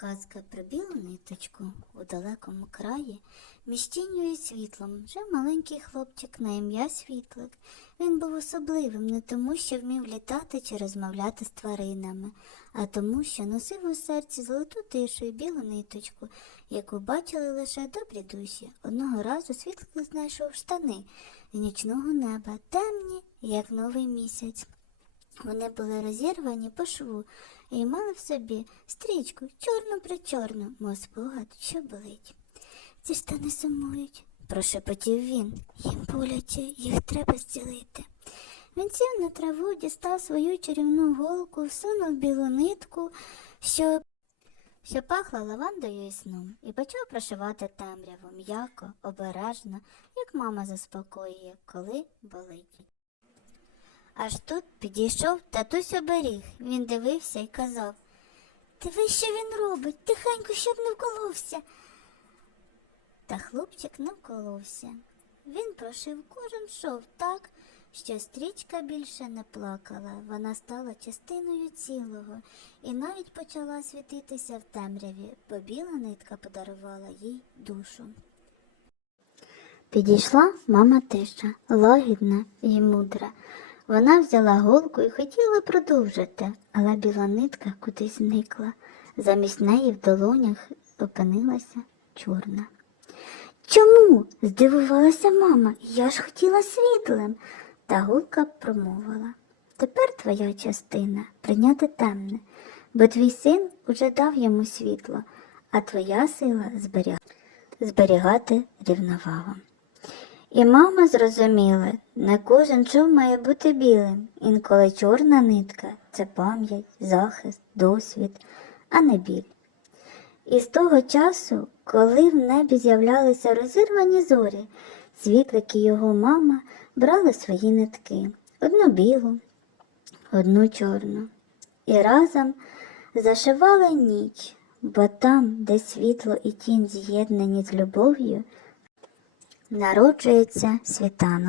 Казка про білу ниточку у далекому краї між тінню і світлом жив маленький хлопчик на ім'я Світлик. Він був особливим не тому, що вмів літати чи розмовляти з тваринами, а тому, що носив у серці золоту тишу і білу ниточку, яку бачили лише добрі душі. Одного разу Світлик знайшов штани нічного неба, темні, як новий місяць. Вони були розірвані по шву і мали в собі стрічку чорну причорну, мов спогад, що болить. Ці штани сумують, прошепотів він. Їм боляче, їх треба зцілити. Він сів на траву, дістав свою чарівну голку, всунув білу нитку, що, що пахла лавандою і сном, і почав прошивати темряву м'яко, обережно, як мама заспокоює, коли болить. Аж тут підійшов татусь оберіг. Він дивився і казав Диви, що він робить, тихенько, щоб не вколовся. Та хлопчик не вколовся. Він прошив кожен шов так, що стрічка більше не плакала. Вона стала частиною цілого і навіть почала світитися в темряві, бо біла нитка подарувала їй душу. Підійшла мама тиша, лагідна і мудра. Вона взяла голку і хотіла продовжити, але біла нитка кудись зникла. Замість неї в долонях опинилася чорна. Чому? здивувалася мама. Я ж хотіла світлим. Та голка промовила. Тепер твоя частина прийняти темне, бо твій син уже дав йому світло, а твоя сила зберіг... зберігати рівновагу. І мама зрозуміла, не кожен шов має бути білим. Інколи чорна нитка це пам'ять, захист, досвід, а не біль. І з того часу, коли в небі з'являлися розірвані зорі, світлик і його мама брали свої нитки одну білу, одну чорну. І разом зашивали ніч, бо там, де світло і тінь з'єднані з любов'ю, народжується світанок.